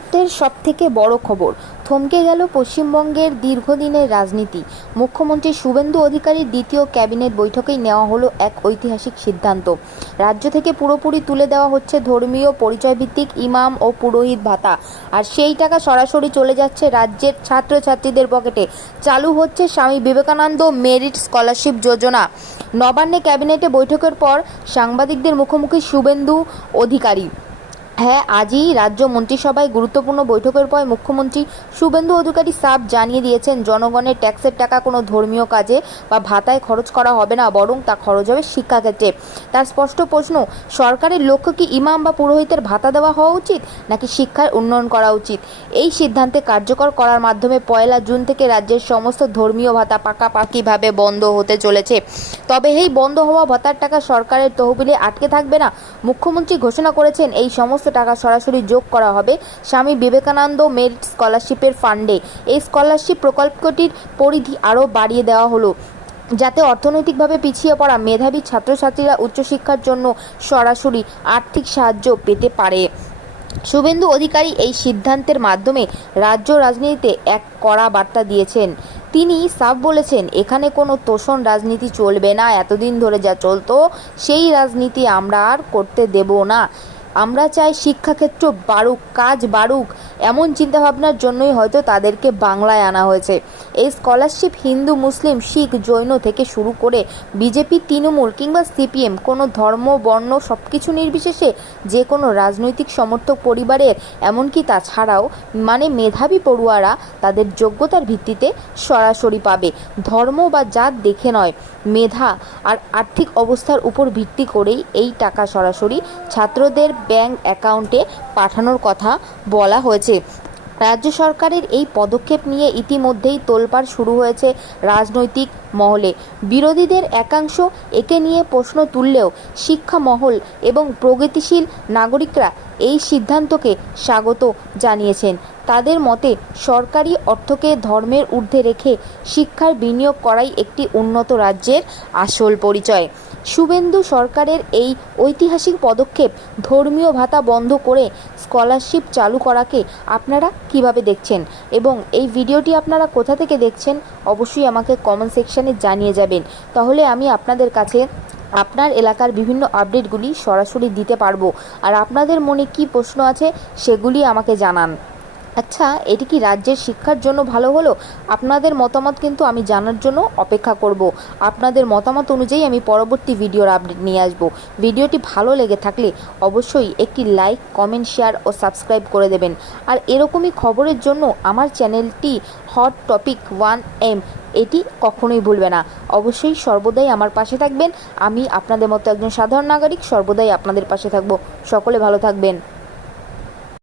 মুহূর্তের সবথেকে বড় খবর, থমকে গেল পশ্চিমবঙ্গের দীর্ঘদিনের রাজনীতি। মুখ্যমন্ত্রী শুভেন্দু অধিকারীর দ্বিতীয় ক্যাবিনেট বৈঠকেই নেওয়া হলো এক ঐতিহাসিক সিদ্ধান্ত। রাজ্য থেকে পুরোপুরি তুলে দেওয়া হচ্ছে ধর্মীয় পরিচয়ভিত্তিক ইমাম ও পুরোহিত ভাতা, আর সেই টাকা সরাসরি চলে যাচ্ছে রাজ্যের ছাত্রছাত্রীদের পকেটে। চালু হচ্ছে স্বামী বিবেকানন্দ মেরিট স্কলারশিপ যোজনা। নবান্নে ক্যাবিনেটে বৈঠকের পর সাংবাদিকদের মুখোমুখি শুভেন্দু অধিকারী। হ্যাঁ, আজই রাজ্য মন্ত্রিসভায় গুরুত্বপূর্ণ বৈঠকের পর মুখ্যমন্ত্রী শুভেন্দু অধিকারী সাফ জানিয়ে দিয়েছেন, জনগণের ট্যাক্সের টাকা কোনো ধর্মীয় কাজে বা ভাতায় খরচ করা হবে না, বরং তা খরচ হবে শিক্ষাক্ষেত্রে। তার স্পষ্ট প্রশ্ন, সরকারের লক্ষ্য কি ইমাম বা পুরোহিতের ভাতা দেওয়া হওয়া উচিত, নাকি শিক্ষার উন্নয়ন করা উচিত? এই সিদ্ধান্তে কার্যকর করার মাধ্যমে 1 জুন থেকে রাজ্যের সমস্ত ধর্মীয় ভাতা পাকাপাকিভাবে বন্ধ হতে চলেছে। তবে এই বন্ধ হওয়া ভাতার টাকা সরকারের তহবিলে আটকে থাকবে না। মুখ্যমন্ত্রী ঘোষণা করেছেন, এই সমস্ত টাকা সরাসরি যোগ করা হবে স্বামী বিবেকানন্দ মেরিট স্কলারশিপের ফান্ডে। এই স্কলারশিপ প্রকল্পটির পরিধি আরও বাড়িয়ে দেওয়া হলো, যাতে অর্থনৈতিকভাবে পিছিয়ে পড়া মেধাবী ছাত্রছাত্রীরা উচ্চশিক্ষার জন্য সরাসরি আর্থিক সাহায্য পেতে পারে। শুভেন্দু অধিকারী এই সিদ্ধান্তের মাধ্যমে রাজ্য রাজনীতিতে এক কড়া বার্তা দিয়েছেন। তিনি সাফ বলেছেন, এখানে কোনো তোষণ রাজনীতি চলবে না। এতদিন ধরে যা চলতো সেই রাজনীতি আমরা আর করতে দেব না। আমরা চাই শিক্ষাক্ষেত্র বাড়ুক, কাজ বাড়ুক। এমন চিন্তাভাবনার জন্যই হয়তো তাদেরকে বাংলায় আনা হয়েছে। এই স্কলারশিপ হিন্দু, মুসলিম, শিখ, জৈন থেকে শুরু করে বিজেপি, তৃণমূল কিংবা সিপিএম, কোনো ধর্ম, বর্ণ সব কিছু নির্বিশেষে যে কোনো রাজনৈতিক সমর্থক পরিবারের, এমনকি তাছাড়াও মেধাবী পড়ুয়ারা তাদের যোগ্যতার ভিত্তিতে সরাসরি পাবে। ধর্ম বা জাত দেখে নয়, মেধা আর আর্থিক অবস্থার উপর ভিত্তি করেই এই টাকা সরাসরি ছাত্রদের ব্যাংক অ্যাকাউন্টে পাঠানোর কথা বলা হয়েছে। রাজ্য সরকারের এই পদক্ষেপ নিয়ে ইতিমধ্যেই তোলপাড় শুরু হয়েছে রাজনৈতিক মহলে। বিরোধীদের একাংশ একে নিয়ে প্রশ্ন তুললেও শিক্ষা মহল এবং প্রগতিশীল নাগরিকরা এই সিদ্ধান্তকে স্বাগত জানিয়েছেন। তাদের মতে, সরকারি অর্থকে ধর্মের ঊর্ধ্বে রেখে শিক্ষার বিনিয়োগ করাই একটি উন্নত রাজ্যের আসল পরিচয়। শুভেন্দু সরকারের এই ঐতিহাসিক পদক্ষেপ, ধর্মীয় ভাতা বন্ধ করে স্কলারশিপ চালু করাকে আপনারা কিভাবে দেখছেন, এবং এই ভিডিওটি আপনারা কোথা থেকে দেখছেন অবশ্যই আমাকে কমেন্ট সেকশানে জানিয়ে যাবেন। তাহলে আমি আপনাদের কাছে আপনার এলাকার বিভিন্ন আপডেটগুলি সরাসরি দিতে পারবো। আর আপনাদের মনে কি প্রশ্ন আছে সেগুলি আমাকে জানান। আচ্ছা, এটি কি রাজ্যের শিক্ষার জন্য ভালো হলো? আপনাদের মতামত কিন্তু আমি জানার জন্য অপেক্ষা করব। আপনাদের মতামত অনুযায়ী আমি পরবর্তী ভিডিওর আপডেট নিয়ে আসব। ভিডিওটি ভালো লেগে থাকলে অবশ্যই একটি লাইক, কমেন্ট, শেয়ার ও সাবস্ক্রাইব করে দেবেন। আর এরকমই খবরের জন্য আমার চ্যানেলটি হট টপিক 1M এটি কখনোই ভুলবে না। অবশ্যই সর্বদাই আমার পাশে থাকবেন। আমি আপনাদের মতো একজন সাধারণ নাগরিক, সর্বদাই আপনাদের পাশে থাকব। সকলে ভালো থাকবেন।